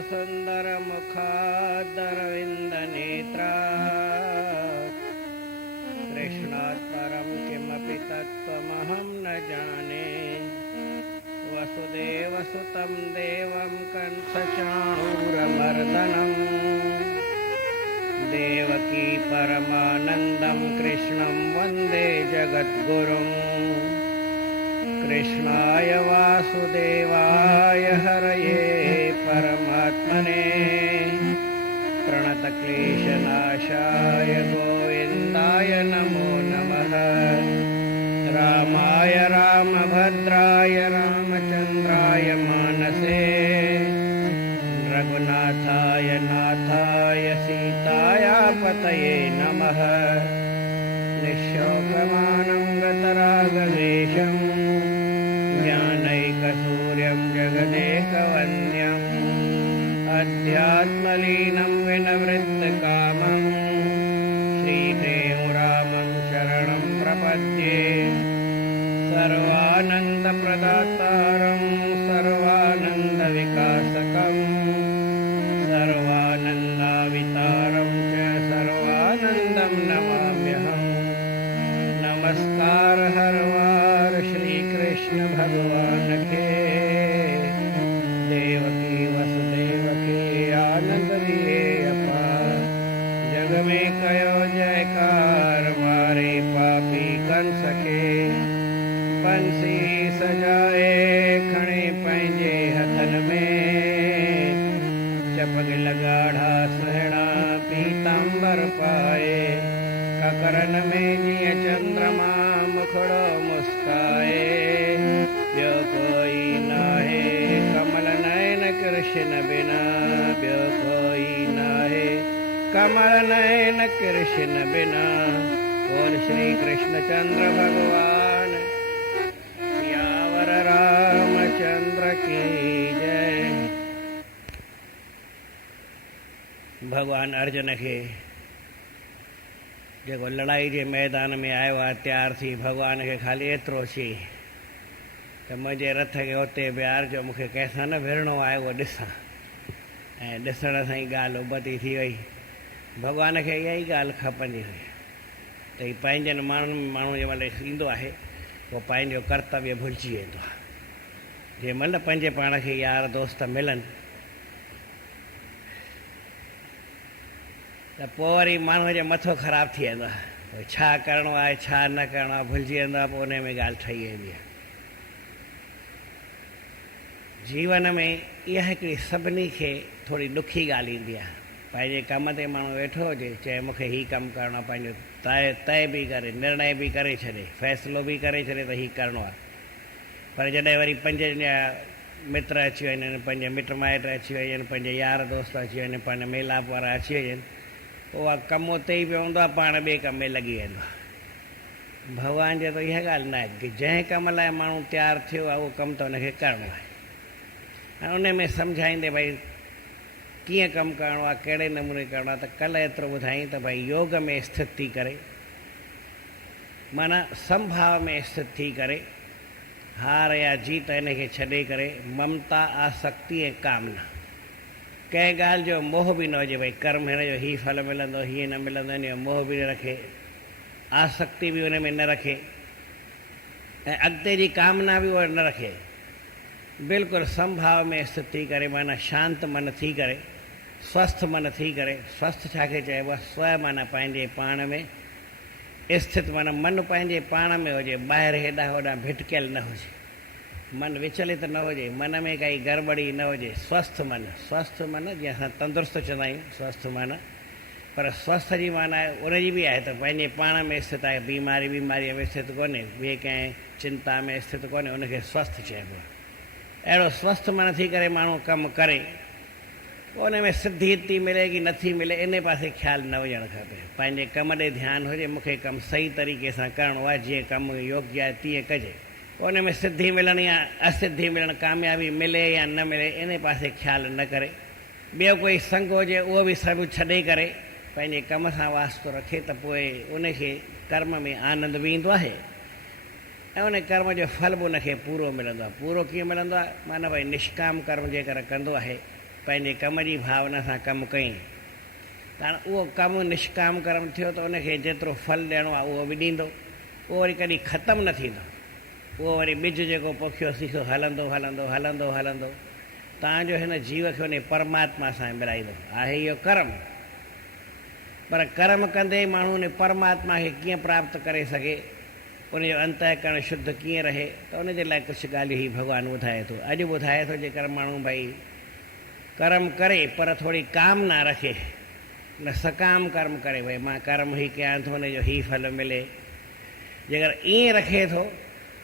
सुन्दरमुखादरविन्दनेत्रा कृष्णात् परं किमपि तत्त्वमहं न जाने। वसुदेवसुतं देवं कंसचाणूरमर्दनं देवकी परमानन्दं कृष्णं वन्दे जगद्गुरुम्। कृष्णाय वासुदेवाय हरये परमात्मने प्रणतक्लेशनाशाय गोविन्दाय नमो नमः। रामाय रामभद्राय रामचन्द्राय मानसे रघुनाथाय नाथाय सीतायापतये नमः। निःशोकमानं गतरागवेशं ज्ञानैकसूर्यं जगदेकवन्द्यम् अध्यात्मलीनं विनवृत्तकामं श्रीदेवरामं शरणं प्रपद्ये। सर्वानन्दप्रदातारं सर्वानन्दविकासकं सर्वानन्दावितारं च सर्वानन्दं नमाम्यहम्। नमस्कार हर वार श्री कृष्ण भगवान के। देवकी वसुदेव के आनंद लिए अपार। जग में कयो जयकार मारे पापी कंस के। बंसी सजाए खणे पंहिंजे हथन में चपग लगाढ़ा सहणा पीतांबर पाए। ककरन में जिय चंद्रमा मुखड़ो मुस्काए। ब्यो कोई नाहे कमल नयन कृष्ण बिना। ब्यो कोई नाहे कमल नयन कृष्ण बिना। बोल श्री कृष्णचंद्र भगवान सियावर रामचंद्र की जय। भगवान अर्जुन के जेको लड़ाई के मैदान में आयो आहे तैयार थी भगवान के खाली एतिरो चई त मुंहिंजे रथ खे उते बीहारजो, मूंखे कंहिंसां न विढ़णो आहे उहो ॾिसां। ऐं ॾिसण सां ई ॻाल्हि उबती थी वई। भगवान खे इहा ई ॻाल्हि खपंदी हुई त ही पंहिंजनि माण्हू जंहिं महिल ईंदो आहे पोइ पंहिंजो कर्तव्य भुलिजी वेंदो आहे। जंहिं महिल पंहिंजे पाण खे यार दोस्त मिलनि त पोइ वरी माण्हूअ जो मथो ख़राबु थी वेंदो आहे। पोइ छा करिणो आहे छा न करिणो आहे भुलिजी वेंदो आहे। पोइ उन में ॻाल्हि ठही वेंदी आहे। जीवन में इहा हिकिड़ी सभिनी खे थोरी ॾुखी ॻाल्हि ईंदी आहे। पंहिंजे कम ते माण्हू वेठो हुजे चए मूंखे हीउ कमु करिणो आहे, पंहिंजो तय बि करे निर्णय बि करे छॾे फ़ैसिलो बि करे छॾे त हीउ करिणो आहे। पर जॾहिं वरी पंज मित्र अची वञनि, पंज मिट माइट अची वञनि, पंज यार दोस्त अची वञनि, पंहिंजा मेलाप वारा अची वञनि, उहा कमु उते ई पियो हूंदो आहे, पाण ॿिए कम में लॻी वेंदो आहे। भॻवान जो त इहा ॻाल्हि न आहे की जंहिं कम लाइ माण्हू तयारु थियो आहे उहो कमु त हुनखे करिणो आहे। ऐं उन में सम्झाईंदे भई कीअं कमु करिणो आहे, कहिड़े नमूने करिणो आहे। त कल्ह एतिरो ॿुधाई त भई योग में स्थित थी करे माना संभाव में स्थित थी करे हार या जीत इनखे छॾे करे ममता आसक्ति ऐं कामना कंहिं ॻाल्हि जो मोह बि न हुजे। भई कर्म हिन जो हीउ फल मिलंदो हीअं न मिलंदो, इन जो मोह बि न रखे, आसक्ति बि उन में न रखे ऐं अॻिते जी कामना बि उहा न रखे। बिल्कुलु संभाव में स्थित थी करे माना शांत मन थी करे स्वस्थ मन थी करे। स्वस्थ छाखे चइबो आहे? स्व माना पंहिंजे पाण में स्थित माना मन पंहिंजे पाण में हुजे, ॿाहिरि हेॾां होॾां भिटकियल न हुजे, मन विचलित न हुजे, मन में काई गड़बड़ी न हुजे। स्वस्थ मन जीअं असां तंदुरुस्त चवंदा आहियूं स्वस्थ मन, पर स्वस्थ जी माना उनजी बि आहे त पंहिंजे पाण में स्थित आहे। बीमारीअ में स्थित कोन्हे, ॿिए कंहिं चिंता में स्थित कोन्हे, उनखे स्वस्थ चइबो आहे। अहिड़ो स्वस्थ मन थी करे माण्हू कमु करे उन में सिद्धि थी मिले की नथी मिले इन पासे ख़्यालु न हुजणु खपे। पंहिंजे कम ॾे ध्यानु हुजे, मूंखे कमु सही तरीक़े सां करिणो आहे, जीअं कमु योग्य आहे तीअं कजे। उन में सिद्धि मिलणु या असिद्धि मिलणु, कामयाबी मिले या न मिले इन पासे ख़्यालु न करे। ॿियो कोई संग हुजे उहो बि सभु छॾे करे पंहिंजे कम सां वास्तो रखे त पोइ उनखे कर्म में आनंद बि ईंदो आहे ऐं उन कर्म जो फल बि उनखे पूरो मिलंदो आहे। पूरो कीअं मिलंदो आहे? माना भई निष्काम कर्म जेकर कंदो आहे पंहिंजे कम जी भावना सां कमु कई त हाणे उहो कमु निष्काम कर्म थियो त उनखे जेतिरो फल ॾियणो आहे उहो बि ॾींदो, उहो वरी कॾहिं ख़तमु न थींदो, उहो वरी ॿिज जेको पोखियो सीखो हलंदो हलंदो हलंदो हलंदो तव्हांजो हिन जीव खे उन परमात्मा सां मिलाईंदो। आहे इहो कर्म, पर कर्म कंदे माण्हू उन परमात्मा खे कीअं प्राप्त करे सघे, उनजो अंतःकरण शुद्ध कीअं रहे, त उनजे लाइ कुझु ॻाल्हियूं ही भॻवानु ॿुधाए थो। अॼु ॿुधाए थो जेकर माण्हू भई कर्म करे पर थोरी कामना रखे, न सकाम कर्म करे, भई मां कर्म ई कयां थो हुनजो ई फल मिले, जेकर ईअं रखे थो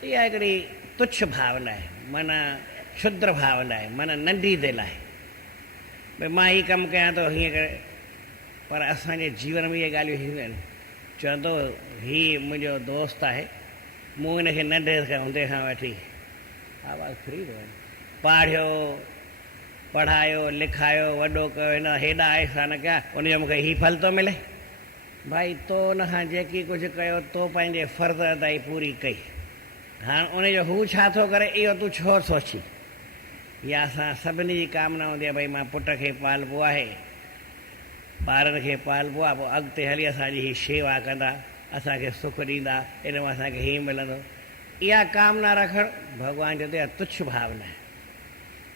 इहा हिकिड़ी तुच्छ भावना आहे, माना क्षुद्र भावना आहे, माना नंढी दिलि आहे। भई मां ही कमु कयां थो हीअं करे, पर असांजे जीवन में इहे ॻाल्हियूं ईंदियूं आहिनि। चवंदो हीउ मुंहिंजो दोस्त आहे, मूं हिनखे नंढे हूंदे खां वठी आवाज़ु फ्री थो वञे, पाढ़ियो पढ़ायो लिखायो वॾो कयो, हिन हेॾा अहसान कया, उनजो मूंखे ही फल थो मिले। भाई तो हुनखां जेकी कुझु कयो तो पंहिंजे फ़र्ज़ अदाई पूरी कई, हाणे उनजो हू छा थो करे इहो तूं छो सोची। या असां सभिनी जी कामना हूंदी आहे भई मां पुट खे पालबो आहे, ॿारनि खे पालबो आहे, पोइ अॻिते हली असांजी ही शेवा कंदा, असांखे सुखु ॾींदा, इन मां असांखे हीउ मिलंदो। इहा कामना रखणु भॻवान चवंदो आहे तुच्छ भावना आहे।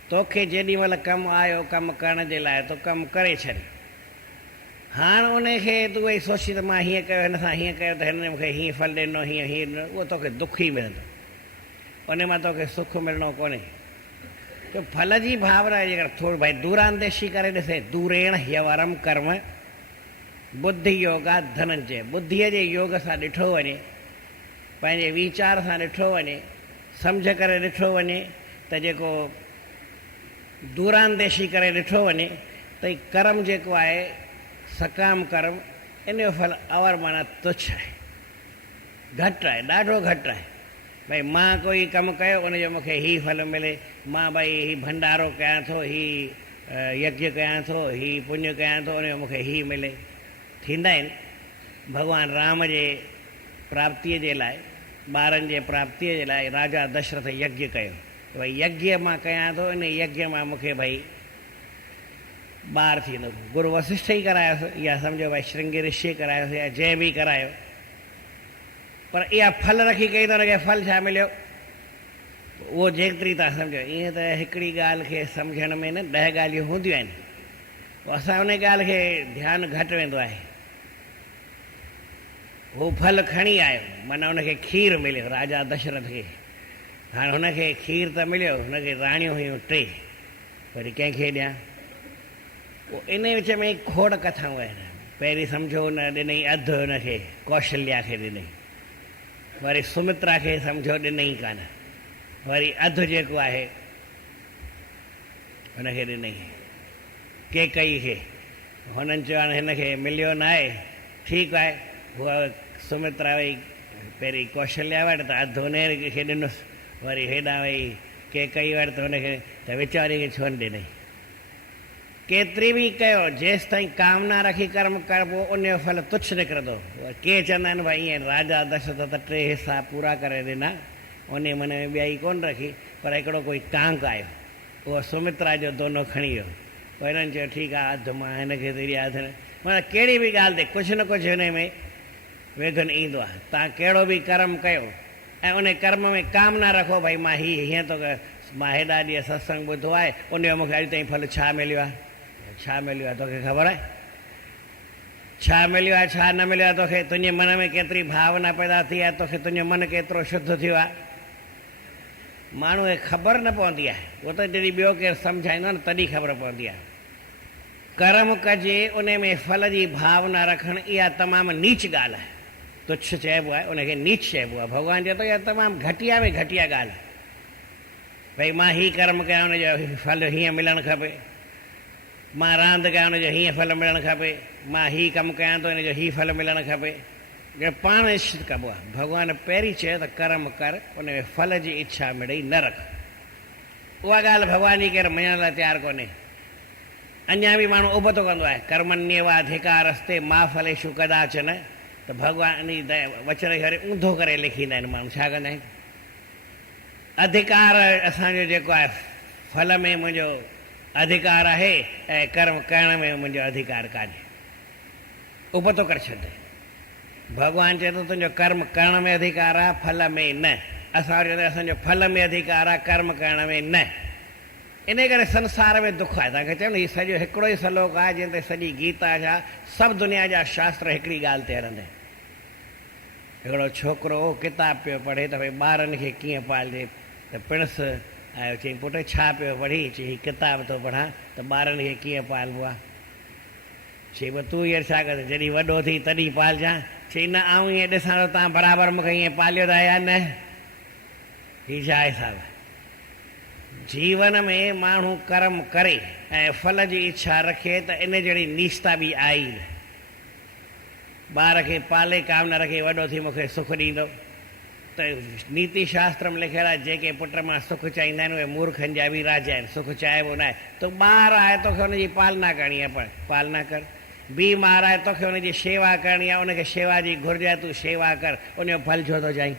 तोखे जेॾी महिल कमु आयो कमु करण जे लाइ तो कमु करे छॾ, हाणे उनखे तूं वरी सोची त मां हीअं कयो, हिन सां हीअं कयो त हिन मूंखे हीअं फल ॾिनो, हीअं हीअं ॾिनो, उहो तोखे दुख ई मिलंदो, उन मां तोखे सुखु मिलणो कोन्हे। तो फल जी भावना जेकर थोरो भई दूरांदेशी करे ॾिसे, दूरेण ह्यवरम कर्म बुद्धि योगा धनंजय, बुद्धीअ जे योग सां ॾिठो वञे, पंहिंजे वीचार सां ॾिठो वञे, सम्झ करे ॾिठो वञे त जेको दूरांदेशी करे ॾिठो वञे त कर्म जेको आहे सकाम कर्म, इन जो फल अवर माना तुच्छ आहे, घटि आहे, ॾाढो घटि आहे। भई मां कोई कमु कयो उनजो मूंखे ही फल मिले, मां भई ही भंडारो कयां थो, ही यज्ञ कयां थो, ही पुण्य कयां थो, उनजो मूंखे ही मिले। थींदा आहिनि। भॻवानु राम जे प्राप्तीअ जे लाइ, ॿारनि जे प्राप्तीअ जे लाइ राजा दशरथ यज्ञ कयो, भई यज्ञ मां कयां थो, इन यज्ञ मां मूंखे भई ॿार थींदो। गुरू वशिष्ठ ई करायोसि, या सम्झो भई श्रृंगी ऋषि करायोसि, या जंहिं बि करायो, पर इहा फल रखी कई त हुनखे फल छा मिलियो उहो जेतिरी तव्हां सम्झो। ईअं त हिकिड़ी ॻाल्हि खे सम्झण में न 10 ॻाल्हियूं हूंदियूं आहिनि, पोइ असां उन ॻाल्हि खे ध्यानु घटि वेंदो आहे। हू फल खणी आयो, माना हुनखे खीर मिलियो राजा दशरथ खे, हाणे हुनखे खीर त मिलियो, हुनखे राणियूं हुयूं 3, वरी कंहिंखे ॾियां। पोइ इन विच में खोड़ कथाऊं आहिनि। पहिरीं सम्झो हुन ॾिनई अधु हुनखे कौशल्या खे ॾिनई, वरी सुमित्रा खे सम्झो ॾिनई कान, वरी अधु जेको आहे हुनखे ॾिनई केकई खे। हुननि चयो हाणे हिनखे मिलियो न आहे, ठीकु आहे, उहा सुमित्रा वई पहिरीं कौशल्या वटि त अधु हुनखे ॾिनोसि, वरी हेॾां वई केकई वटि त हुनखे त वीचारी खे छो न ॾिनई। केतिरी बि कयो, जेसि ताईं कामना रखी कर्म करबो उनजो फल तुच्छ निकिरंदो। के चवंदा आहिनि भई ईअं राजा दशरथ त 3 हिसा पूरा करे ॾिना, उन मन में ॿिया ई कोन रखी, पर हिकिड़ो कोई कांक आयो, उहो सुमित्रा जो दोनो खणी वियो। पोइ हिननि चयो ठीकु आहे, अधु मां हिनखे त ॾियां अधु, माना कहिड़ी बि ॻाल्हि ते कुझु न कुझु हिन में विघन ईंदो आहे। तव्हां कहिड़ो बि कर्म कयो ऐं उन कर्म में कामना रखो भई मां हीअं थो कयां, मां हेॾा ॾींहं सत्संग ॿुधो आहे, उनजो मूंखे अॼु ताईं फल छा मिलियो आहे, छा मिलियो आहे तोखे ख़बर आहे, छा मिलियो आहे छा न मिलियो आहे तोखे, तुंहिंजे मन में केतिरी भावना पैदा थी आहे, तोखे तुंहिंजो मन केतिरो शुद्ध थियो आहे, माण्हू खे ख़बर न पवंदी आहे। उहो त जॾहिं ॿियो केरु सम्झाईंदो न तॾहिं ख़बर पवंदी आहे। कर्म कजे उन में फल जी भावना रखणु इहा तमामु नीच ॻाल्हि आहे, तुच्छ चइबो आहे, उनखे नीच चइबो आहे। भॻवानु चए थो इहा तमामु घटिया में घटिया ॻाल्हि आहे। भई मां हीउ कर्म कयां उनजो फल हीअं मिलणु खपे, मां रांदि कयां उनजो हीअं फल मिलणु खपे, मां हीउ कमु कयां थो हिनजो हीउ फल मिलणु खपे, जो पाण निश्चित कबो आहे। भॻवानु पहिरीं चयो त कर्म कर, उन में फल जी इच्छा मिड़ई न रख। उहा ॻाल्हि भॻवान जी केरु मञण लाइ तयारु कोन्हे। अञा बि माण्हू उबतो कंदो आहे, कर्मण्येवाधिकार रस्ते मा फलेषु कदाचन, त भॻवान जी वचन खे वरी ऊंधो करे लिखींदा आहिनि माण्हू। छा कंदा आहिनि, अधिकार असांजो जेको आहे फल में मुंहिंजो अधिकार आहे ऐं कर्म करण में मुंहिंजो अधिकार कान्हे, उहो पतो करे छॾे। भॻवानु चए थो तुंहिंजो कर्म करण में अधिकार आहे, फल में न। असां वटि असांजो फल में अधिकार आहे, कर्म करण में न। इन करे संसार में दुख आहे। तव्हांखे चयो न हीउ सॼो हिकिड़ो ई श्लोक आहे जंहिं ते सॼी गीता जा सभु दुनिया जा शास्त्र हिकिड़ी ॻाल्हि ते हलंदा आहिनि। हिकिड़ो छोकिरो किताब पियो पढ़े त भई ॿारनि खे कीअं पालिजे, त पिणस आयो, चई पुट छा पियो पढ़ी? चई किताब थो पढ़ां त ॿारनि खे कीअं पालिबो आहे। चई पोइ तूं हींअर छा कर, जॾहिं वॾो थी तॾहिं पालजांइ। चई न आऊं ईअं ॾिसां थो तव्हां बराबरि मूंखे ईअं पालियो था या न। हीअ छा हिसाबु आहे? जीवन में माण्हू कर्म करे ऐं फल जी इच्छा रखे त इन जहिड़ी नीचता बि आई न। ॿार खे पाले काम न रखे वॾो थी मूंखे सुखु ॾींदो, त नीति शास्त्र में लिखियलु आहे जेके पुट मां सुखु चाहींदा आहिनि उहे मूर्खनि जा बि राजा आहिनि। सुखु चाहिबो न आहे। तो ॿारु आहे तोखे हुनजी पालना करणी आहे, पर पालना कर। बीमार आहे तोखे हुनजी शेवा करणी आहे, उनखे शेवा जी घुर्ज आहे, तूं शेवा कर। उनजो फल छो थो चाहीं?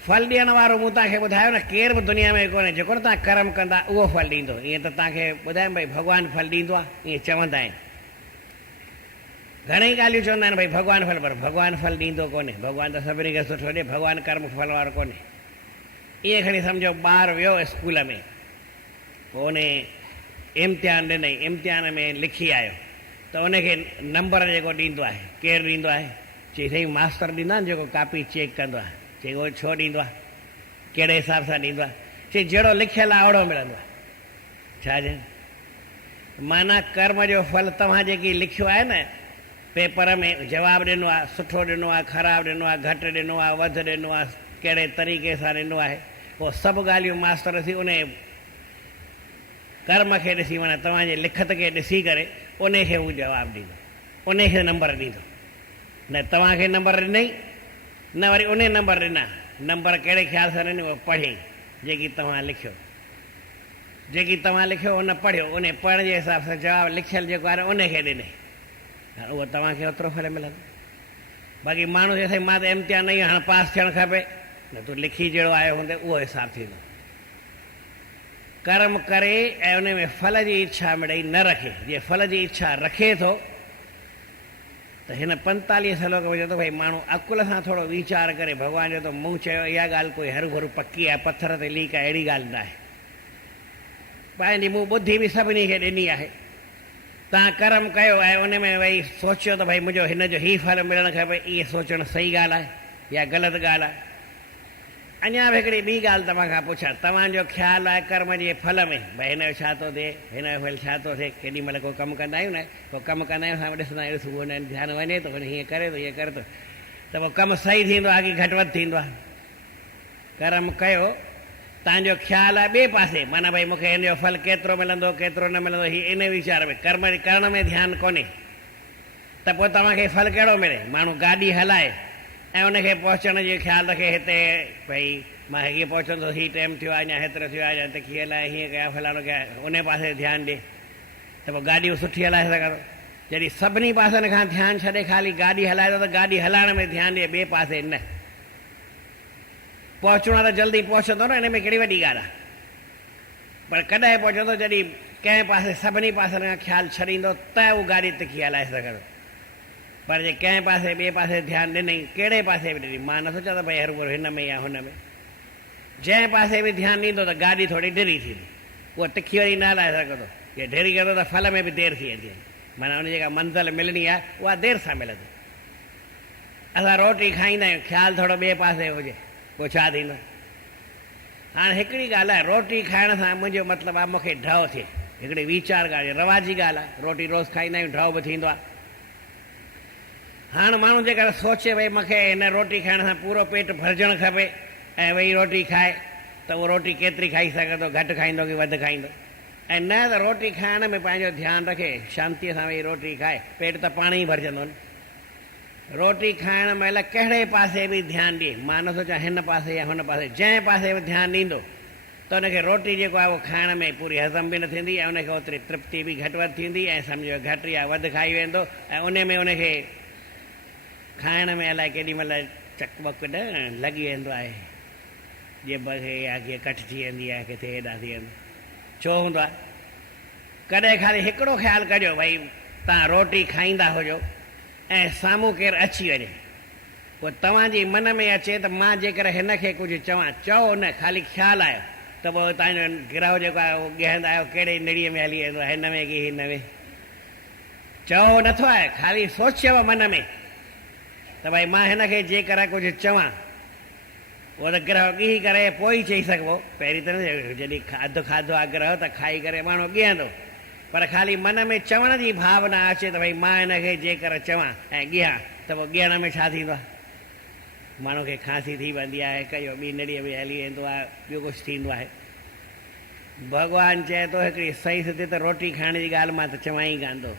फल ॾियण वारो मूं तव्हांखे ॿुधायो न, केर बि दुनिया में कोन्हे जेको तव्हां कर्म कंदा उहो फल ॾींदो। ईअं त तव्हांखे ॿुधायो भई भॻवानु फल ॾींदो आहे, ईअं चवंदा आहिनि। घणेई ॻाल्हियूं चवंदा आहिनि भई भॻवानु फल, पर भॻवानु फल ॾींदो कोन्हे। भॻवानु त सभिनी खे सुठो ॾे, भॻवानु कर्म फल वारो कोन्हे। ईअं खणी सम्झो ॿारु वियो स्कूल में, पोइ उन इम्तिहान ॾिनई, इम्तिहान में लिखी आयो त उनखे नंबर जेको ॾींदो आहे, केरु ॾींदो आहे? चई साईं मास्टर ॾींदा आहिनि जेको कापी चेक कंदो आहे। चई उहो छो ॾींदो आहे, कहिड़े हिसाब सां ॾींदो आहे? चई जहिड़ो लिखियलु आहे ओड़ो मिलंदो आहे। छा चई? माना कर्म जो फल तव्हां जेकी लिखियो आहे न पेपर में, जवाबु ॾिनो आहे, सुठो ॾिनो आहे, ख़राबु ॾिनो आहे, घटि ॾिनो आहे, वधि ॾिनो आहे, कहिड़े तरीक़े सां ॾिनो आहे, उहो सभु ॻाल्हियूं मास्टर थी उन कर्म खे ॾिसी, माना तव्हांजे लिखत खे ॾिसी करे उनखे उहो जवाबु ॾींदो, उनखे नंबर ॾींदो। न तव्हांखे नंबर ॾिनई, न वरी उन नंबर ॾिना। नंबर कहिड़े ख़्याल सां ॾिनी? उहो पढ़ी जेकी तव्हां लिखियो, जेकी तव्हां लिखियो उन पढ़ियो, उन पढ़ण जे हिसाब सां जवाबु लिखियलु जेको आहे उनखे ॾिनई, उहो तव्हांखे ओतिरो फल मिलंदो। बाक़ी माण्हू चए साईं मां त इम्तिहान न हाणे पास थियणु खपे, न तूं लिखी जहिड़ो आयो हूंदे उहो हिसाबु थींदो। कर्म करे ऐं उन में फल जी इच्छा मिड़ई न रखे। जीअं फल जी इच्छा रखे थो त हिन 45 श्लोक में चए थो भई माण्हू अकुल सां थोरो वीचार करे। भॻवानु चए थो मूं चयो इहा ॻाल्हि कोई हरू भरू पकी आहे, पथर ते लीक आहे, अहिड़ी ॻाल्हि न आहे। पंहिंजी मूं ॿुधी बि सभिनी खे ॾिनी आहे। तव्हां कर्म कयो ऐं उन में भई सोचियो त भई मुंहिंजो हिन जो ई फल मिलणु खपे, इहे सोचणु सही ॻाल्हि आहे या ग़लति ॻाल्हि आहे? अञा बि हिकिड़ी ॿी ॻाल्हि तव्हां खां पुछां, तव्हांजो ख़्यालु आहे कर्म जे फल में, भई हिन जो छा थो थिए, हिन जो फल छा थो थिए? केॾी महिल को कमु कंदा आहियूं न, पोइ कमु कंदा आहियूं असां ॾिसंदा आहियूं सुबुह न ध्यानु वञे थो, वञी हीअं करे थो, हीअं करे थो, त पोइ कमु सही थींदो आहे की घटि वधि थींदो आहे? कर्म कयो, तव्हांजो ख़्यालु आहे ॿिए पासे, माना भई मूंखे हिन जो फल केतिरो मिलंदो केतिरो न मिलंदो, हीअ इन वीचार में कर्म करण में ध्यानु कोन्हे, त पोइ तव्हांखे फल कहिड़ो मिले? माण्हू गाॾी हलाए ऐं उनखे पहुचण जो ख़्यालु रखे, हिते भई मां हीअं पहुचंदो, हीअ टाइम थियो आहे, अञा हेतिरो थियो आहे, हिते कीअं हलाए, हीअं कया, फलाणो कया, उन पासे ध्यानु ॾिए त पोइ गाॾी सुठी हलाए सघंदो। जॾहिं सभिनी पासनि खां ध्यानु छॾे ख़ाली गाॾी हलाए थो त गाॾी हलाइण में ध्यानु ॾिए, ॿिए पासे न। पहुचणो आहे त जल्दी पहुचंदो न, हिन में कहिड़ी वॾी ॻाल्हि आहे? पर कॾहिं पहुचंदो जॾहिं कंहिं पासे सभिनी पासनि खां ख़्यालु छॾींदो त उहो गाॾी तिखी हलाए सघंदो। पर जे कंहिं पासे ॿिए पासे ध्यानु ॾिनई, कहिड़े पासे बि ॾिनी, मां नथो चवां त भई हर हिन में या हुन में, जंहिं पासे बि ध्यानु ॾींदो त गाॾी थोरी ढिरी थींदी, उहा तिखी वरी न हलाए सघंदो। जे ढिरी कंदो त फल में बि देरि थी वेंदी, माना उन जेका मंज़िल मिलणी आहे उहा देरि सां मिलंदी। असां रोटी खाईंदा आहियूं, ख़्यालु थोरो ॿिए पासे हुजे, पोइ छा थींदो? हाणे हिकिड़ी ॻाल्हि आहे, रोटी खाइण सां मुंहिंजो मतिलबु आहे मूंखे ढव थिए, हिकिड़ी वीचार ॻाल्हि, रवाजी ॻाल्हि आहे, रोटी रोज़ु खाईंदा आहियूं, ढव बि थींदो आहे। हाणे माण्हू जेकर सोचे भई मूंखे हिन रोटी खाइण सां पूरो पेट भरिजणु खपे ऐं वेही रोटी खाए, त उहो रोटी केतिरी खाई सघंदो, घटि खाईंदो की वधि खाईंदो? ऐं न त रोटी खाइण में पंहिंजो ध्यानु रखे, शांतीअ सां वेही रोटी खाए, पेट त पाण ई भरिजंदो न। रोटी खाइण महिल कहिड़े पासे बि ध्यानु ॾिए, मां नथो चवां हिन पासे या हुन पासे, जंहिं पासे बि ध्यानु ॾींदो त उनखे रोटी जेको आहे उहो खाइण में पूरी हज़म बि न थींदी ऐं उनखे ओतिरी तृप्ति बि घटि वधि थींदी ऐं सम्झो घटि या वधि खाई वेंदो ऐं उन में उनखे खाइण में अलाए केॾी महिल चकबक न लॻी वेंदो आहे, जीअं या कीअं कटि थी वेंदी आहे, किथे हेॾां थी वेंदो। छो हूंदो आहे? कॾहिं ख़ाली हिकिड़ो ख़्यालु कजो भई तव्हां रोटी खाईंदा हुजो ऐं साम्हूं केरु अची वञे, पोइ तव्हांजी मन में अचे त मां जेकर हिन खे कुझु चवां, चओ न, ख़ाली ख़्यालु आयो त पोइ तव्हांजो गिरह जेको आहे उहो ॻहंदा आहियो कहिड़े निड़ीअ में हली वेंदो आहे, हिन में की हिन में। चओ नथो आहे, ख़ाली सोचियव मन में त भई मां हिन खे जेकर कुझु चवां, उहो त गिरह ॻही करे पोइ ई चई सघिबो, पहिरीं त न। जॾहिं अधु खाधो आहे गिरह त खाई करे माण्हू ॻीहंदो, पर ख़ाली मन में चवण जी भावना अचे त भई मां हिन खे जेकर चवां ऐं ॻियां त पोइ ॻियण में छा थींदो आहे? माण्हू खे खांसी थी वेंदी आहे, कयो ॿी नड़ीअ में हली वेंदो आहे, ॿियो कुझु थींदो आहे। भॻवानु चए थो हिकिड़ी सही सिधी त रोटी खाइण जी ॻाल्हि मां त चवां ई कान थो।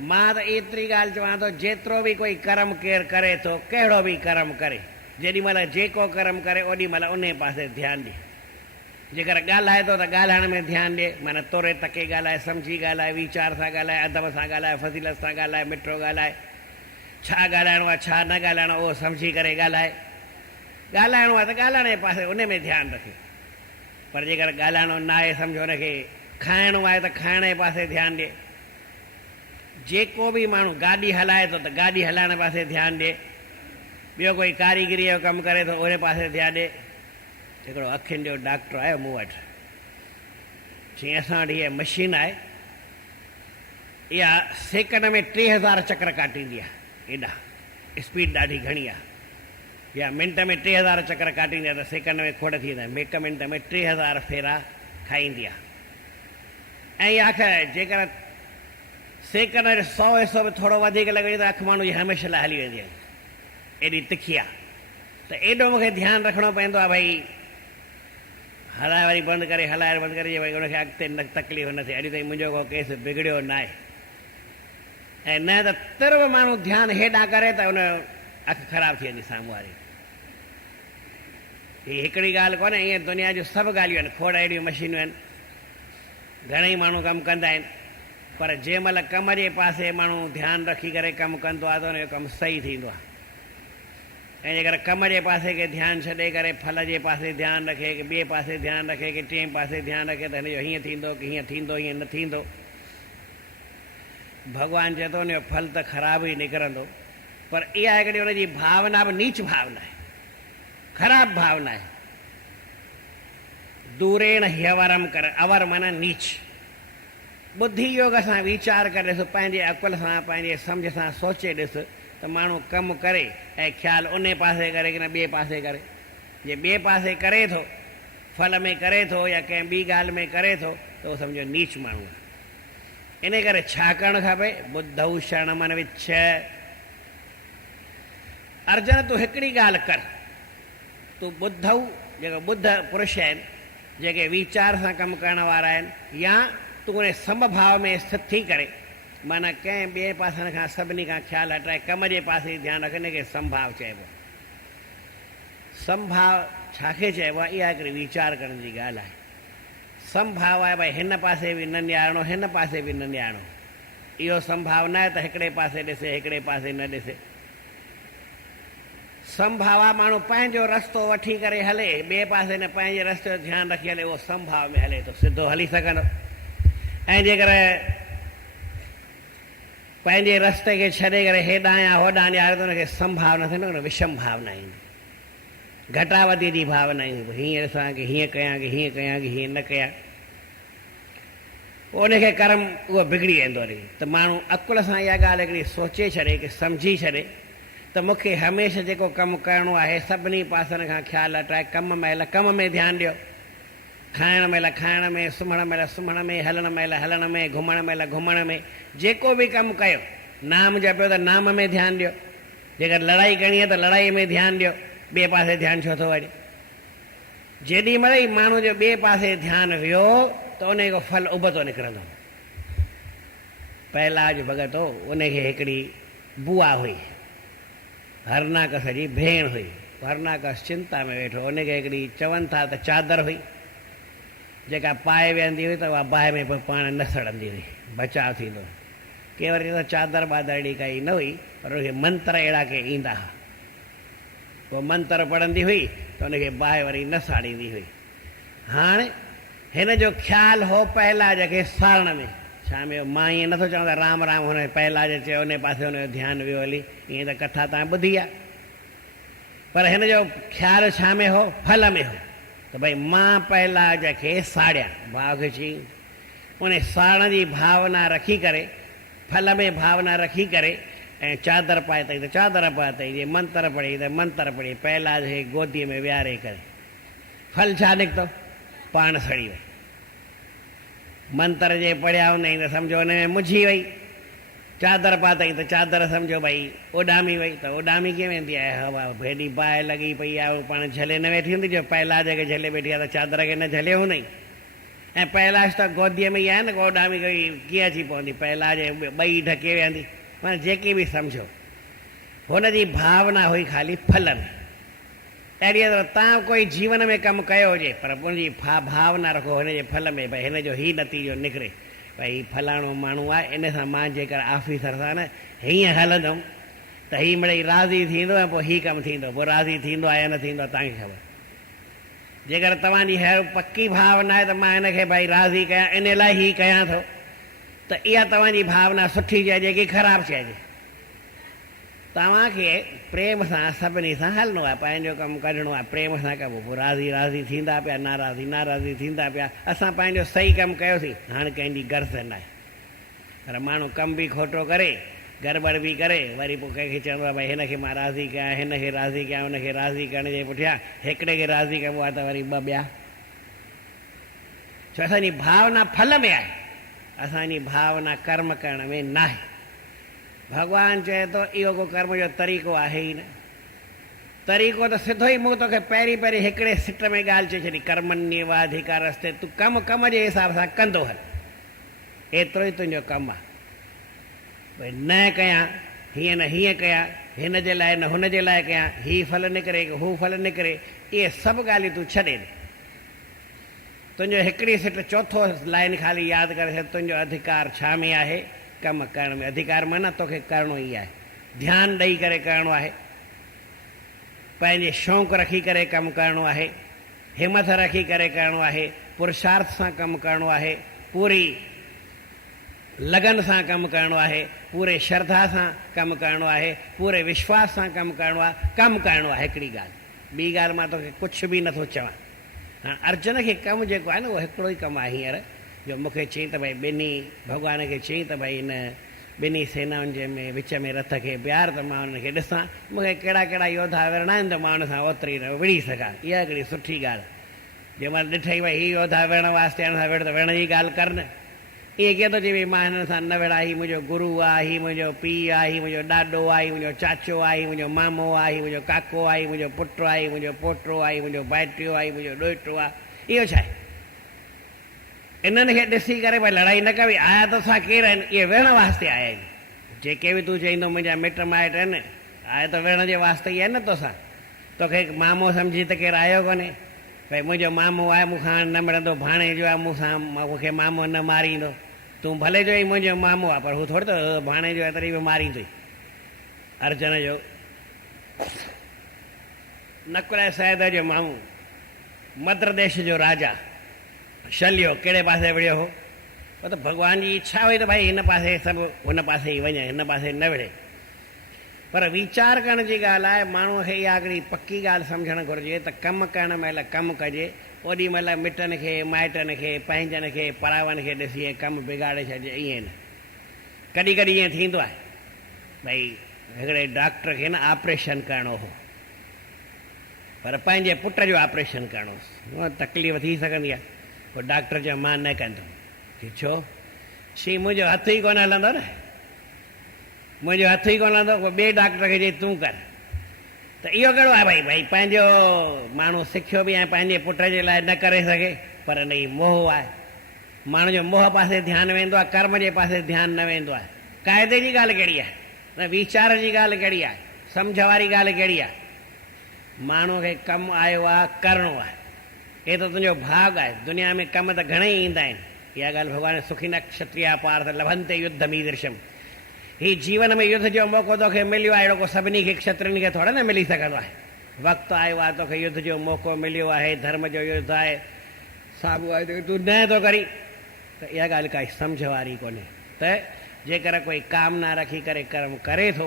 मां त एतिरी ॻाल्हि चवां थो, जेतिरो बि कोई कर्म केरु करे थो, कहिड़ो बि कर्म करे, जेॾी महिल जेको कर्म करे ओॾी महिल उन पासे ध्यानु ॾे। जेकर ॻाल्हाए थो त ॻाल्हाइण में ध्यानु ॾे, माना तोरे तके ॻाल्हाए, सम्झी ॻाल्हाए, वीचार सां ॻाल्हाए, अदब सां ॻाल्हाए, फज़ीलत सां ॻाल्हाए, मिठो ॻाल्हाए, छा ॻाल्हाइणो आहे छा न ॻाल्हाइणो उहो सम्झी करे ॻाल्हाए। ॻाल्हाइणो आहे त ॻाल्हाइण जे पासे उन में ध्यानु रखे, पर जेकर ॻाल्हाइणो न आहे, सम्झो हुनखे खाइणो आहे त खाइण जे पासे ध्यानु ॾे। जेको बि माण्हू गाॾी हलाए थो त गाॾी हलाइण पासे ध्यानु ॾे, ॿियो कोई कारीगरीअ जो कमु करे थो उन पासे ध्यानु ॾे। हिकिड़ो अखियुनि जो डॉक्टर आयो मूं वटि, जीअं असां वटि इहा मशीन आहे, इहा सेकंड में 3000 चक्र काटींदी आहे, एॾा स्पीड ॾाढी घणी आहे। या मिंट में 3000 चक्र काटींदी आहे त सेकंड में खोड़ थी वेंदा आहिनि, हिकु मिंट में 3000 फेरा खाईंदी आहे। ऐं इहा अखि जेकर सेकंड 100 बि थोरो वधीक लॻे त अखि माण्हू जी हमेशह लाइ हली वेंदी आहे, एॾी तिखी आहे। त एॾो मूंखे ध्यानु रखिणो पवंदो आहे भई हलाए वरी बंदि करे, हलाए बंदि करे, भई हुनखे अॻिते न तकलीफ़ न थिए। अॼु ताईं मुंहिंजो को केस बिगड़ियो न आहे। ऐं न त तिर बि माण्हू ध्यानु हेॾां करे त हुन अखि ख़राबु थी वेंदी साम्हूं वारी। हीअ हिकिड़ी ॻाल्हि कोन्हे, ईअं दुनिया जूं सभु ॻाल्हियूं आहिनि, खोड़ अहिड़ियूं मशीनूं आहिनि, घणेई माण्हू कमु कंदा आहिनि, पर जंहिं महिल कम जे पासे माण्हू ध्यानु रखी करे कमु कंदो आहे त हुनजो कमु सही थींदो आहे। ऐं जेकर कम जे पासे खे ध्यानु छॾे करे फल जे पासे ध्यानु रखे, की ॿिए पासे ध्यानु रखे, की टिएं पासे ध्यानु रखे त हिनजो हीअं थींदो की हीअं थींदो, हीअं न थींदो। भॻवानु चए थो हुनजो फल त ख़राबु ई निकिरंदो, पर इहा हिकिड़ी हुनजी भावना बि नीच भावना आहे, ख़राबु भावना आहे। दूरेण ह्यवरम कर, अवर माना नीच। बुद्धि योग सां वीचार करे ॾिस, पंहिंजे अकुल सां, पंहिंजे सम्झ सां सोचे ॾिस त माण्हू कमु करे ऐं ख़्यालु उन पासे करे की न ॿिए पासे करे। जे ॿिए पासे करे थो, फल में करे थो या कंहिं ॿी ॻाल्हि में करे थो त उहो सम्झो नीच माण्हू आहे। इन करे छा करणु खपे? बुद्धौ शरणमन विच्छ। अर्जुन तूं हिकिड़ी ॻाल्हि कर, तूं ॿुधऊ, जेको ॿुध पुरुष आहिनि, जेके वीचार सां कमु करण वारा आहिनि, या तूं उन समभाव में स्थित थी करे, माना कंहिं ॿिए पासनि खां सभिनी खां ख़्यालु हटाए कम जे पासे ध्यानु रखे, हिनखे संभाव चइबो। संभाव छाखे चइबो आहे? इहा हिकिड़ी वीचार करण जी ॻाल्हि आहे। संभाव आहे भई हिन पासे बि न निहारणो, हिन पासे बि न निहारणो। इहो संभाव न आहे त हिकिड़े पासे ॾिसे, हिकिड़े पासे न ॾिसे। संभाव आहे माण्हू पंहिंजो रस्तो वठी करे हले, ॿिए पासे न पंहिंजे रस्ते जो ध्यानु रखी हले, उहो संभाव में हले थो, सिधो हली सघंदो। ऐं जेकर पंहिंजे रस्ते खे छॾे करे हेॾां या होॾां ॾियारे त हुनखे संभाव न थींदो, हुन विषम भावना ईंदी, घटावती जी भावना ईंदी, हीअं ॾिसां की हीअं कयां की हीअं कयां की हीअं न कयां। पोइ उनखे कर्म उहो बिगड़ी वेंदो वरी। त माण्हू अकुल सां इहा ॻाल्हि हिकिड़ी सोचे छॾे, की सम्झी छॾे त मूंखे हमेशह जेको कमु करिणो आहे सभिनी पासनि खां ख़्यालु हटाए कम महिल कम में ध्यानु ॾियो, खाइण महिल खाइण में, सुम्हण महिल सुम्हण में, हलण महिल हलण में, घुमण महिल घुमण में, जेको बि कमु कयो, नाम जपियो त नाम में ध्यानु ॾियो। जेकर लड़ाई करणी आहे त लड़ाई में ध्यानु ॾियो, ॿिए पासे ध्यानु छो थो वञे? जेॾी महिल ई माण्हू जो ॿिए पासे ध्यानु वियो त उन जो फल उबतो निकिरंदो। पहलाज भॻत हो, उनखे हिकिड़ी बुआ हुई, हरनाकस जी भेण हुई। हरनाकस चिंता में वेठो, उनखे हिकिड़ी चवनि था त चादर हुई, जेका पाए वेहंदी हुई त उहा बाहि में पाण न सड़ंदी हुई, बचाव थींदो। कंहिं वरी त चादर बादर अहिड़ी काई न हुई, पर उनखे मंत्र अहिड़ा के ईंदा हुआ, पोइ मंत्र पढ़ंदी हुई त उनखे बाहि वरी न साड़ींदी हुई। हाणे हिन जो ख़्यालु हो पहलाज खे सारण में। छा में मां ईअं नथो चवां त राम राम हुन पहलाज चयो उन पासे हुनजो ध्यानु वियो हली, ईअं त कथा तव्हां ॿुधी आहे। पर हिन जो ख़्यालु छा में हो? फल में हो त भई मां पहलाज खे साड़ियां। भाउ खे चई उन साड़ण जी भावना रखी करे, फल में भावना रखी करे ऐं चादर पाए अथई त चादर पातई, जे मंत्र पढ़ी त मंत्र पढ़ी, पहलाज खे गोदीअ में विहारे करे। फल छा निकितो? पाण सड़ी वई। मंत्र जे पढ़िया हूंदई त सम्झो हुन में मुझी वई, चादर पातई त चादर सम्झो भई उॾामी वई। त उॾामी कीअं वेंदी आहे? हवा हेॾी बाहि लॻी पई आहे, पाण झले न वेठी हूंदी, जो पहलाज खे झले वेठी आहे त चादर खे न झले हूंदई। ऐं पहलाज त गोदीअ में ई आहे न, को उॾामी कोई कीअं अची पवंदी? पहलाज ॿई ढके वेहंदी। माना जेकी बि सम्झो हुनजी भावना हुई ख़ाली फल में। अहिड़ी तरह तव्हां कोई जीवन में कमु कयो हुजे पर उनजी भावना रखो हिनजे फल में, भई हिन जो ही नतीजो निकिरे, भई फलाणो माण्हू आहे, इन सां मां जेकर ऑफिसर सां न हीअं हलंदुमि त हीअ मिड़ई राज़ी थींदो ऐं पोइ हीअ कमु थींदो। पोइ राज़ी थींदो आहे या न थींदो आहे तव्हांखे ख़बर। जेकर तव्हांजी पकी भावना आहे त मां हिनखे भई राज़ी कयां, इन लाइ ही कयां थो, त इहा तव्हांजी भावना सुठी चइजे की ख़राबु चइजे। तव्हांखे प्रेम सां सभिनी सां हलणो आहे, पंहिंजो कमु कढणो आहे, प्रेम सां कबो। पोइ राज़ी राज़ी थींदा पिया, नाराज़ी थींदा पिया। असां पंहिंजो सही कमु कयोसीं, हाणे कंहिंजी गर्ज़ न आहे। पर माण्हू कमु बि खोटो करे, गड़बड़ बि करे, वरी पोइ कंहिंखे चवंदो आहे भई हिनखे मां राज़ी कयां, हिनखे राज़ी कयां, हुनखे राज़ी करण जे पुठियां हिकिड़े खे राज़ी कबो आहे त वरी ॿ ॿिया। छो असांजी भावना फल में आहे, असांजी भावना कर्म करण में न आहे। भॻवानु चए थो इहो को कर्म जो तरीक़ो आहे ई न। तरीक़ो त सिधो ई मूं तोखे पहिरीं पहिरीं हिकिड़े सिट में ॻाल्हि चई छॾी, कर्मण्येवाधिकार रस्ते, तूं कमु कम जे हिसाब सां कंदो हल, एतिरो ई तुंहिंजो कमु आहे। भई न कयां, हीअं न हीअं कयां, हिन जे लाइ न हुन जे लाइ कयां, हीउ फल निकिरे की हू फल निकिरे, इहे सभु ॻाल्हियूं तूं छॾे ॾे। तुंहिंजो हिकिड़ी सिट चोथो लाइन ख़ाली यादि करे छॾ, तुंहिंजो अधिकार छा में आहे? कमु करण में। अधिकार माना तोखे करिणो ई आहे, ध्यानु ॾेई करे करिणो आहे, पंहिंजे शौक़ु रखी करे कमु करिणो आहे, हिमत रखी करे करिणो आहे, पुरुषार्थ सां कमु करिणो आहे, पूरी लगन सां कमु करिणो आहे, पूरे श्रद्धा सां कमु करिणो आहे, पूरे विश्वास सां कमु करिणो आहे। कमु करिणो आहे हिकिड़ी ॻाल्हि। ॿी ॻाल्हि मां तोखे कुझु बि नथो चवां। हाणे अर्जुन खे कमु जेको आहे न उहो हिकिड़ो ई कमु आहे हींअर, जो मूंखे चई त भई ॿिन्ही, भॻवान खे चई त भई हिन ॿिन्ही सेनाउनि जे में विच में रथ खे बीहार त मां हुनखे ॾिसां, मूंखे कहिड़ा कहिड़ा योद्धा विढ़णा आहिनि त मां हुन सां ओतिरी न विड़ी सघां। इहा हिकिड़ी सुठी ॻाल्हि। जंहिं महिल ॾिठई भई हीअ योद्धा विढ़ण वास्ते हिन सां विढ़ त विढ़ण जी ॻाल्हि कर न। ईअं कीअं थो चए भई मां हिन सां न विढ़ा, हीउ मुंहिंजो गुरू आहे, हीउ मुंहिंजो पीउ आहे, हीउ मुंहिंजो ॾाॾो आहे, हीउ मुंहिंजो चाचो आहे, हीउ मुंहिंजो मामो आहे, हीउ मुंहिंजो काको आहे, हीउ मुंहिंजो पुटु आहे, हीउ मुंहिंजो पोटो आहे, हीउ मुंहिंजो भाइटियो आहे, हीउ मुंहिंजो ॾोहिटो आहे। इहो छा आहे? इन्हनि खे ॾिसी करे भई लड़ाई न कबी। आया त असां केरु आहिनि? इहे विढ़ण वास्ते आया आहिनि। जेके बि तूं चईंदो मुंहिंजा मिट माइट आहिनि, आया त विढ़ण जे वास्ते ई आहे न। तोसां तोखे मामो सम्झी त केरु आयो कोन्हे। भई मुंहिंजो मामो आहे, मूंखां न मिलंदो, भाणे जो आहे, मूंखे मामो न मारींदो। तूं भले जो ई मुंहिंजो मामो आहे, पर हू थोरी त भाणे जो आहे तॾहिं बि मारींदो। अर्जुन जो नकुल सैद जो माण्हू, मद्र देश जो राजा शल्यो कहिड़े पासे विढ़ियो हो? त भॻवान जी इच्छा हुई त भई हिन पासे सभु हुन पासे ई वञे, हिन पासे न विढ़े। पर वीचार करण जी ॻाल्हि आहे, माण्हूअ खे इहा हिकिड़ी पकी ॻाल्हि सम्झणु घुरिजे त कमु करण महिल कमु कजे, ओॾी महिल मिटनि खे, माइटनि खे, पंहिंजनि खे, परावनि खे ॾिसी कमु बिगाड़े छॾिजे। ईअं न, कॾहिं कॾहिं ईअं थींदो आहे। भई हिकिड़े डॉक्टर खे न ऑपरेशन करिणो हो, पर पंहिंजे पुट जो ऑपरेशन करिणो हो। उहा तकलीफ़ थी सघंदी आहे। पोइ डॉक्टर चयो मां न कंदुमि। छो? शी मुंहिंजो हथु ई कोन हलंदो न, मुंहिंजो हथु ई कोन हलंदो। पोइ ॿिए डॉक्टर खे चई तूं कर। त इहो कहिड़ो आहे? भई पंहिंजो माण्हू सिखियो बि ऐं पंहिंजे पुट जे लाइ न करे सघे। पर न, ही मोह आहे। माण्हू जो मोह पासे ध्यानु वेंदो आहे, कर्म जे पासे ध्यानु न वेंदो आहे। क़ाइदे जी ॻाल्हि कहिड़ी आहे? न वीचार जी ॻाल्हि कहिड़ी आहे? सम्झ वारी ॻाल्हि कहिड़ी आहे? माण्हूअ खे कमु आयो आहे, करिणो आहे। हे त तुंहिंजो भाॻ आहे। दुनिया में कम त घणेई ईंदा आहिनि। इहा ॻाल्हि भॻवान सुखी न क्षत्रिया पार्थ लभंते युद्ध मीदृशम। हीउ जीवन में युद्ध जो मौक़ो तोखे मिलियो आहे, अहिड़ो को सभिनी खे क्षत्रियुनि खे थोरा न मिली सघंदो आहे। वक़्तु आयो आहे, तोखे युद्ध जो मौक़ो मिलियो आहे, धर्म जो युद्ध आहे, साम्हूं आहे तूं न थो करी त इहा ॻाल्हि काई सम्झ वारी कोन्हे। त जेकर कोई कामना रखी करे कर्म करे थो,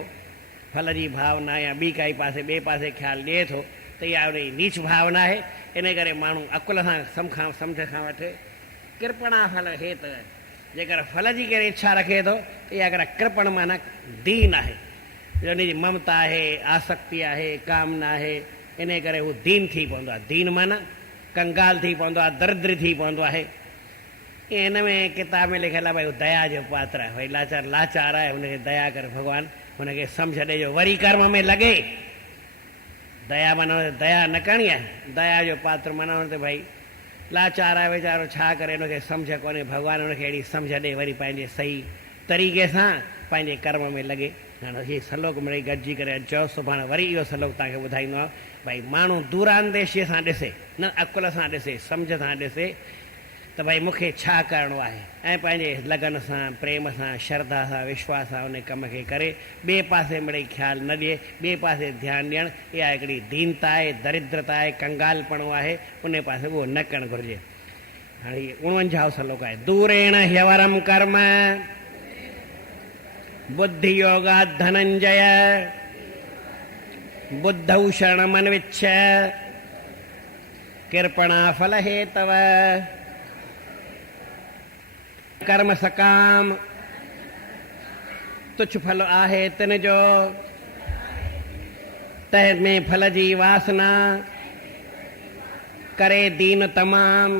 फल जी भावना या ॿी काई पासे ॿिए पासे ख़्यालु ॾिए थो त इहा उन नीच भावना आहे। इन करे माण्हू अकुल सां सम्झ खां वठे कृपणा फल हे त जेकर फल जी कहिड़ी इच्छा रखे थो त इहा अगरि कृपण माना दीन आहे, उनजी ममता आहे, आसक्ति आहे, कामना आहे, इन करे हू दीन थी पवंदो आहे। दीन माना कंगाल थी पवंदो आहे, दरिद्र थी पवंदो आहे। इन में किताब में लिखियलु आहे भई हू दया जो पात्र आहे, भई लाचार आहे, हुनखे दया करे भॻवानु हुनखे सम्झ ॾिजो, वरी कर्म में लॻे। दया माना दया न करणी आहे, दया जो पात्र माना हुन ते भई लाचार आहे वीचारो, छा करे हुनखे सम्झ कोन्हे, भॻवानु हुनखे अहिड़ी सम्झ ॾे, वरी पंहिंजे सही तरीक़े सां पंहिंजे कर्म में लॻे। हाणे हीउ सलोक मिड़ई गॾिजी करे चओ, सुभाणे वरी इहो सलोक तव्हांखे ॿुधाईंदो आहे। भई माण्हू दूरांदेशीअ सां ॾिसे, न अकुल सां ॾिसे, सम्झ सां ॾिसे त भई मूंखे छा करिणो आहे, ऐं पंहिंजे लगन सां, प्रेम सां, श्रद्धा सां, विश्वास सां उन कम खे करे, ॿिए पासे मिड़ई ख़्यालु न ॾिए, ॿिए पासे ध्यानु ॾियणु, इहा हिकिड़ी दीनता आहे, दरिद्रता आहे, कंगालपणो आहे, उन पासे उहो न करणु घुरिजे। हाणे 49 सलोक आहे। दूरेण ह्यवरम कर्म बुद्धि योगात् धनंजय बुद्धौ शरणमन्विच्छ कृपणा फल हेतव कर्म सकाम तुच्छ फल आहे तिन जो तह में फल जी वासना करे दीन तमाम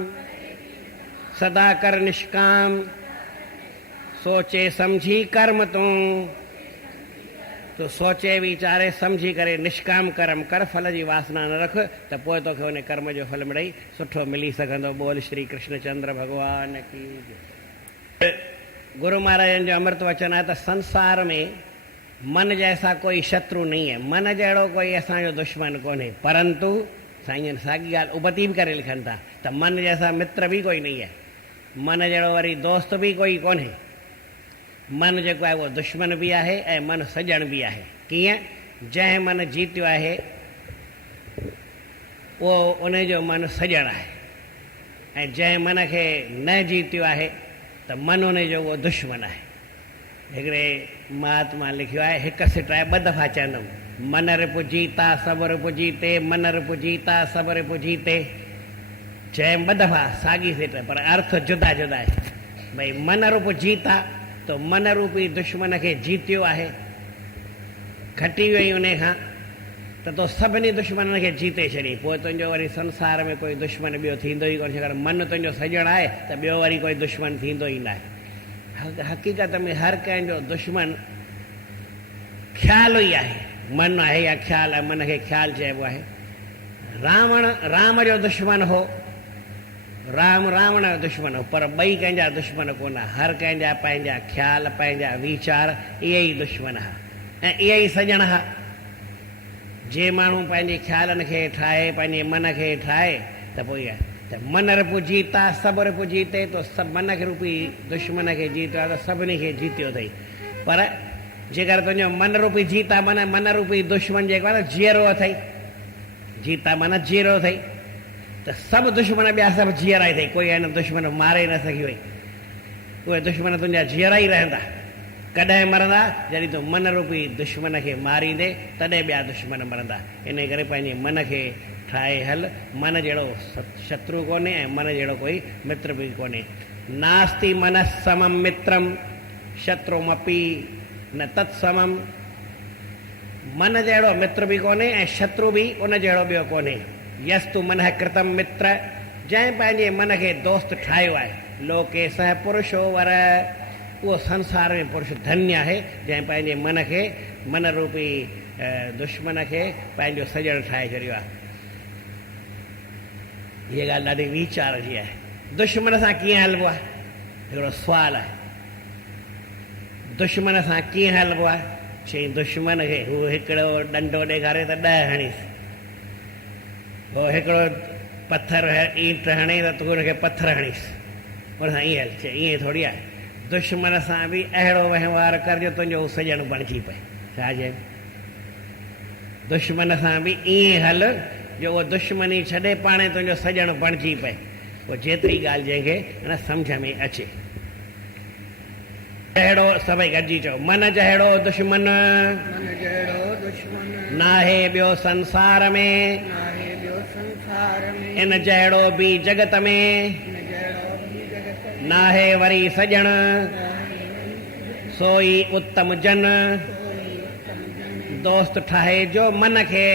सदा कर निष्काम सोचे समझी कर्म तूं सोचे वीचारे समझी करे निष्काम कर्म कर, फल जी वासना न रख, त पोइ तोखे हुन कर्म जो फल मिड़ई सुठो मिली सघंदो। बोल श्री कृष्णचंद्र भगवान की। गुरु महाराजन जो अमृत वचन आहे त संसार में मन जैसा कोई शत्रु नहीं है, मन जहिड़ो कोई असांजो दुश्मन कोन्हे, परंतु साईं साॻी ॻाल्हि उबती बि करे लिखनि था त मन जैसा मित्र भी कोई नहीं है, मन जहिड़ो वरी दोस्त भी कोई कोन्हे। मन जेको आहे उहो दुश्मन बि आहे ऐं मन सॼण बि आहे। कीअं? जंहिं मन जीतियो आहे उहो उनजो मन सॼण आहे, ऐं जंहिं मन खे न जीतियो आहे त मन उनजो उहो दुश्मन आहे। हिकिड़े महात्मा लिखियो आहे, हिकु सिट आहे, ॿ दफ़ा चवंदुमि, मन रिपु जीता सब रिपु जीते, मन रिपु जीता सब रिपु जीते। चए ॿ दफ़ा साॻी सिट, पर अर्थ जुदा जुदा आहे। भई मन रूप जीता तो मन रूपी दुश्मन खे जीतियो आहे, खटी वई उन खां त तो सभिनी दुश्मननि खे जीते छॾी। पोइ तुंहिंजो वरी संसार में कोई दुश्मन ॿियो थींदो ई कोन्हे, छाकाणि मन तुंहिंजो सॼण आहे त ॿियो वरी कोई दुश्मन थींदो ई न आहे। हक़ीक़त में हर कंहिंजो दुश्मन ख़्यालु ई आहे, मन आहे या ख़्यालु आहे, मन खे ख़्यालु चइबो आहे। रावण राम जो दुश्मन हो, रावण जो दुश्मन हो, पर ॿई कंहिंजा दुश्मन कोन, हर कंहिंजा पंहिंजा ख़्याल, पंहिंजा वीचार, इहे ई दुश्मन हुआ ऐं इहे ई सॼण हुआ। जे माण्हू पंहिंजे ख़्यालनि खे ठाहे, पंहिंजे मन खे ठाहे त पोइ इहा त मन रूप जीता सब रूप जीते, तो सभु मन खे रूपी दुश्मन खे जीतियो आहे त सभिनी खे जीतियो अथई। पर जेकर तुंहिंजो मन रूपी जीता माना मन रूपी दुश्मन जेको आहे न जीअरो अथई, जीता माना जीअरो अथई, त सभु दुश्मन ॿिया सभु जीअरा ई अथई, कोई आहे न दुश्मन मारे न सघी वई, उहे दुश्मन तुंहिंजा जीअरा ई रहंदा। कॾहिं मरंदा? जॾहिं तूं मन रूपी दुश्मन खे मारींदे तॾहिं ॿिया दुश्मन मरंदा। इन करे पंहिंजे मन खे ठाहे हल, मन जहिड़ो शत्रु कोन्हे ऐं मन जहिड़ो कोई मित्र बि कोन्हे। नास्ति मनः समम मित्रम शत्रुमपि न तत्समम, मन जहिड़ो मित्र बि कोन्हे ऐं शत्रु बि उन जहिड़ो ॿियो कोन्हे। यस्तु मनः कृतम मित्र, जंहिं पंहिंजे मन खे दोस्त ठाहियो आहे, लोके सह पुरुषो वर, उहो संसार में पुरुष धन्य आहे जंहिं पंहिंजे मन खे, मन रूपी दुश्मन खे पंहिंजो सॼण ठाहे छॾियो आहे। हीअ ॻाल्हि ॾाढी वीचार जी आहे। दुश्मन सां कीअं हलिबो आहे, हिकिड़ो सुवालु आहे। दुश्मन सां कीअं हलिबो आहे? चई दुश्मन खे हू हिकिड़ो डंडो ॾेखारे त 10 हणीसि, पोइ हिकिड़ो पथर ईंट हणे त तूं हुनखे पथर हणीसि, हुन सां ईअं हल। चए ईअं थोरी आहे, दुश्मन सां बि अहिड़ो वहिंवार कर जो तुंहिंजो सॼण बणिजी पए। छा चए? दुश्मन सां बि ईअं हल जो उहो दुश्मनी छॾे पाणे तुंहिंजो सॼण बणिजी पए। पोइ जेतिरी ॻाल्हि जंहिंखे न सम्झ में अचे। जहिड़ो सभई गॾिजी चओ, मन जहिड़ो दुश्मन नाहे ॿियो संसार में, इन जहिड़ो बि जगत में नाहे वरी सॼण, सोई उत्तम जन दोस्त ठाहे जो मन खे।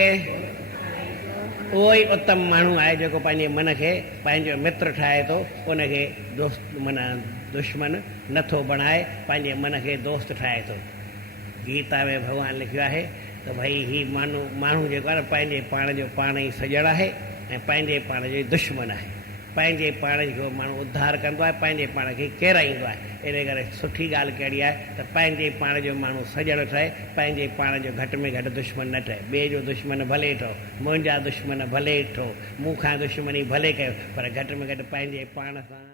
उहो ई उत्तम माण्हू आहे जेको पंहिंजे मन खे पंहिंजो मित्र ठाहे थो, उनखे दोस्त माना दुश्मन नथो बणाए, पंहिंजे मन खे दोस्त ठाहे थो। गीता में भॻवानु लिखियो आहे त भई हीउ माण्हू जेको आहे न पंहिंजे पाण जो पाण ई सॼण आहे ऐं पंहिंजे पाण जो दुश्मन आहे। पंहिंजे पाण जो माण्हू उद्धार कंदो आहे, पंहिंजे पाण खे केराईंदो आहे। इन करे सुठी ॻाल्हि कहिड़ी आहे त पंहिंजे पाण जो माण्हू सॼण ठहे, पंहिंजे पाण जो घटि में घटि दुश्मन न ठहे। ॿिए जो दुश्मन भले ठहो, मुंहिंजा दुश्मन भले ठहो, मूंखां दुश्मनी भले कयो, पर घटि में घटि पंहिंजे पाण सां